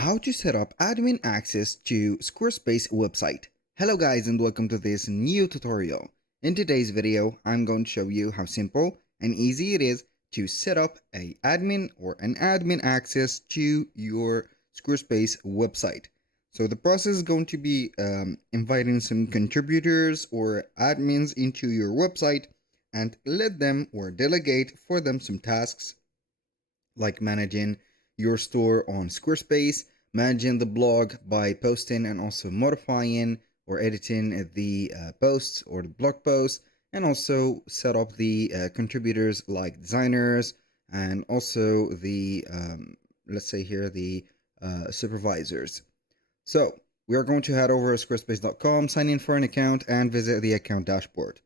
How to set up admin access to Squarespace website. Hello guys and welcome to this new tutorial. In today's video, I'm going to show you how simple and easy it is to set up an admin access to your Squarespace website. So the process is going to be inviting some contributors or admins into your website and let them or delegate for them some tasks like managing your store on Squarespace, managing the blog by posting and also modifying or editing the posts or the blog posts, and also set up the contributors like designers and also the let's say here the supervisors. So we are going to head over to squarespace.com, sign in for an account, and visit the account dashboard.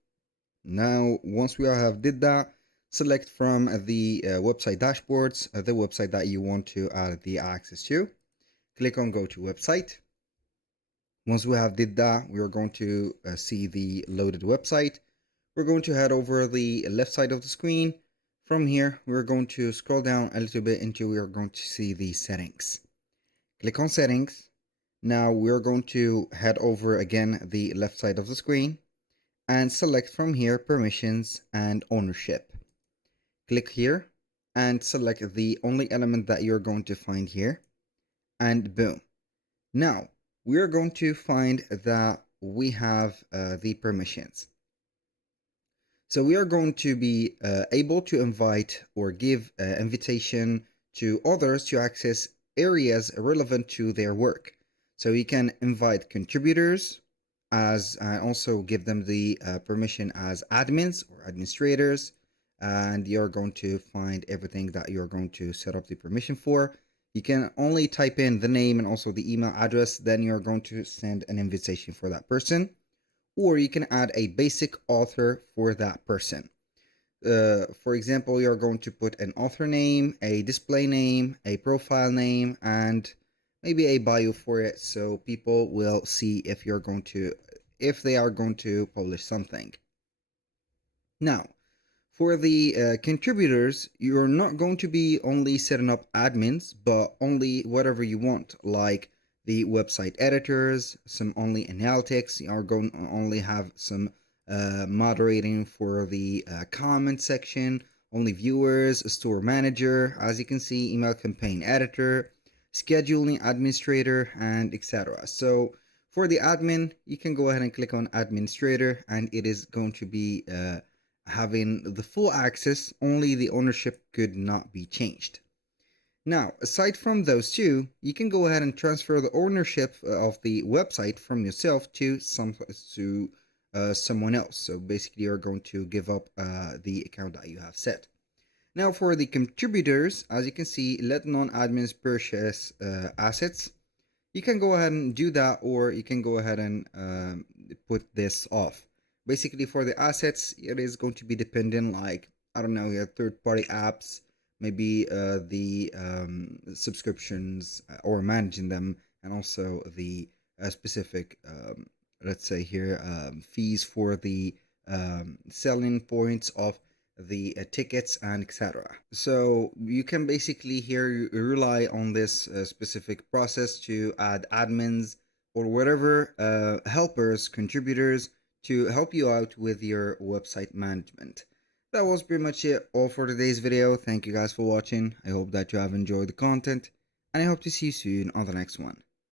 Now, once we have did that, select from the website dashboards the website that you want to add the access to. Click on go to website. Once we have did that, we are going to see the loaded website. We're going to head over the left side of the screen. From here, we're going to scroll down a little bit until we are going to see the settings. Click on settings. Now we're going to head over again the left side of the screen and select from here permissions and ownership. Click here and select the only element that you're going to find here, and boom. Now we are going to find that we have the permissions. So we are going to be able to invite or give invitation to others to access areas relevant to their work. So you can invite contributors as also give them the permission as admins or administrators, and you're going to find everything that you're going to set up the permission for. You can only type in the name and also the email address, then you're going to send an invitation for that person, or you can add a basic author for that person. For example, you're going to put an author name, a display name, a profile name, and maybe a bio for it, so people will see if they are going to publish something. Now, for the contributors, you're not going to be only setting up admins, but only whatever you want, like the website editors, some only analytics. You are going to only have some moderating for the comment section, only viewers, a store manager, as you can see, email campaign editor, scheduling administrator, and etc. So for the admin, you can go ahead and click on administrator, and it is going to be having the full access, only the ownership could not be changed. Now, aside from those two, you can go ahead and transfer the ownership of the website from yourself to someone else. So basically, you're going to give up the account that you have set. Now, for the contributors, as you can see, let non-admins purchase assets. You can go ahead and do that, or you can go ahead and put this off. Basically, for the assets, it is going to be dependent, like, I don't know, your third-party apps, maybe the subscriptions or managing them, and also the specific, let's say here, fees for the selling points of the tickets and etc. So you can basically here rely on this specific process to add admins or whatever helpers, contributors, to help you out with your website management. That was pretty much it all for today's video. Thank you guys for watching. I hope that you have enjoyed the content, and I hope to see you soon on the next one.